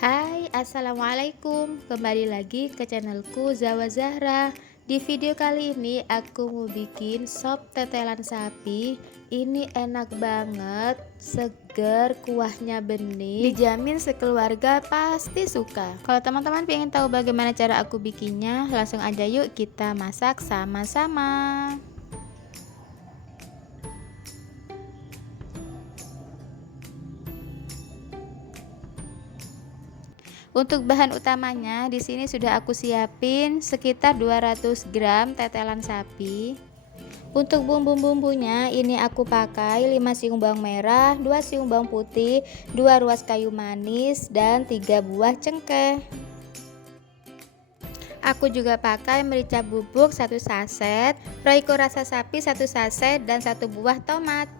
Hai, assalamualaikum. Kembali lagi ke channelku Zawa Zahra. Di video kali ini aku mau bikin sop tetelan sapi. Ini enak banget, seger, kuahnya bening. Dijamin sekeluarga pasti suka. Kalau teman-teman pengen tahu bagaimana cara aku bikinnya, langsung aja yuk kita masak sama-sama. Untuk bahan utamanya di sini sudah aku siapin sekitar 200 gram tetelan sapi. Untuk bumbu-bumbunya ini aku pakai 5 siung bawang merah, 2 siung bawang putih, 2 ruas kayu manis dan 3 buah cengkeh. Aku juga pakai merica bubuk 1 saset, roiko rasa sapi 1 saset dan 1 buah tomat.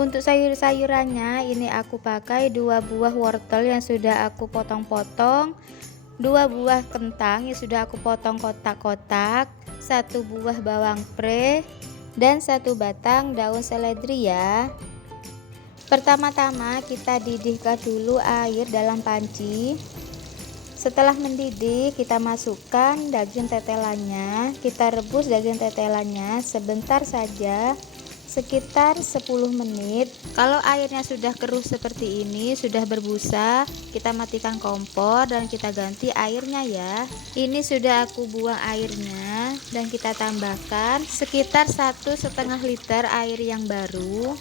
Untuk sayur-sayurannya ini aku pakai 2 buah wortel yang sudah aku potong-potong, 2 buah kentang yang sudah aku potong kotak-kotak, 1 buah bawang pre dan 1 batang daun seledri ya. Pertama-tama kita didihkan dulu air dalam panci. Setelah mendidih kita masukkan daging tetelannya, kita rebus daging tetelannya sebentar saja, sekitar 10 menit. Kalau airnya sudah keruh seperti ini, sudah berbusa, kita matikan kompor dan kita ganti airnya ya. Ini sudah aku buang airnya dan kita tambahkan sekitar 1,5 liter air yang baru.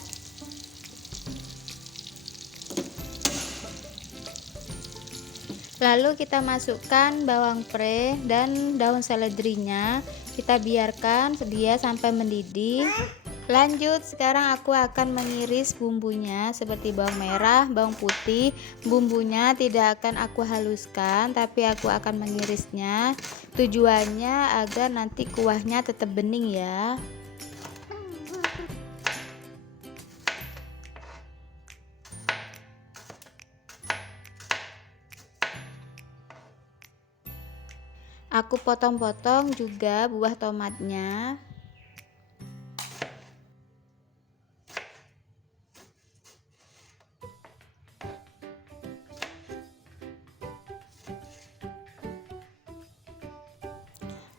Lalu kita masukkan bawang pre dan daun seledrinya, kita biarkan dia sampai mendidih. Lanjut, sekarang aku akan mengiris bumbunya seperti bawang merah, bawang putih. Bumbunya tidak akan aku haluskan, tapi aku akan mengirisnya. Tujuannya agar nanti kuahnya tetap bening ya. Aku potong-potong juga buah tomatnya.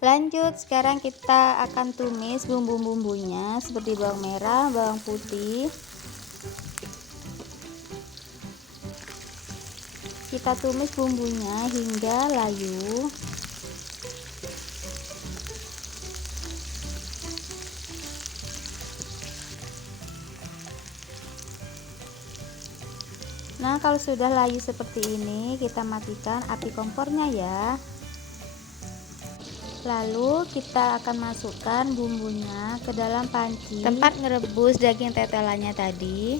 Lanjut, sekarang kita akan tumis bumbu-bumbunya seperti bawang merah, bawang putih. Kita tumis bumbunya hingga layu. Nah, kalau sudah layu seperti ini, kita matikan api kompornya ya. Lalu kita akan masukkan bumbunya ke dalam panci tempat ngerebus daging tetelannya tadi.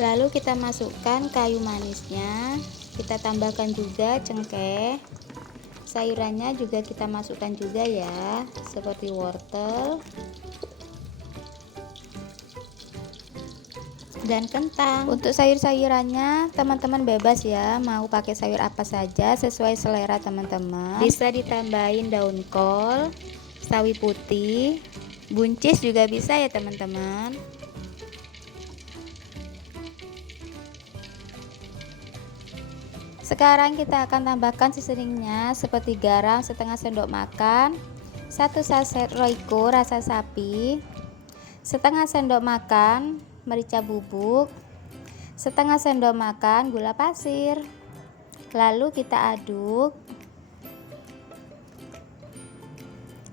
Lalu kita masukkan kayu manisnya, kita tambahkan juga cengkeh. Sayurannya juga kita masukkan juga ya, seperti wortel dan kentang. Untuk sayur-sayurannya teman-teman bebas ya, mau pakai sayur apa saja sesuai selera teman-teman. Bisa ditambahin daun kol, sawi putih, buncis juga bisa ya teman-teman. Sekarang kita akan tambahkan seasoningnya seperti garam setengah sendok makan, 1 saset roiko rasa sapi, setengah sendok makan merica bubuk, setengah sendok makan gula pasir. Lalu kita aduk,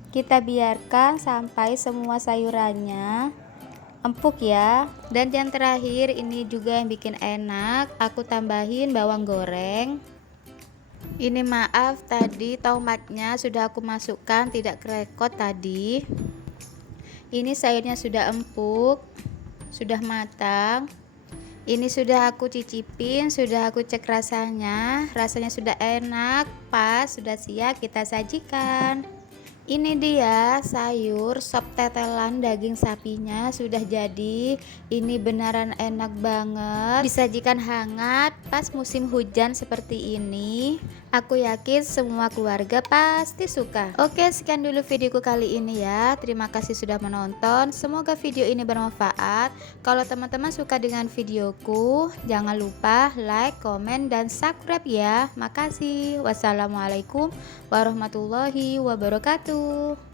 kita biarkan sampai semua sayurannya empuk ya. Dan yang terakhir ini juga yang bikin enak, aku tambahin bawang goreng. Ini maaf tadi tomatnya sudah aku masukkan tidak kerekot tadi. Ini sayurnya sudah empuk, sudah matang. Ini sudah aku cicipin, sudah aku cek rasanya sudah enak, pas, sudah siap kita sajikan. Ini dia sayur sop tetelan daging sapinya sudah jadi. Ini beneran enak banget. Disajikan hangat pas musim hujan seperti ini. Aku yakin semua keluarga pasti suka. Oke, sekian dulu videoku kali ini ya. Terima kasih sudah menonton. Semoga video ini bermanfaat. Kalau teman-teman suka dengan videoku, jangan lupa like, komen, dan subscribe ya. Makasih. Wassalamualaikum warahmatullahi wabarakatuh.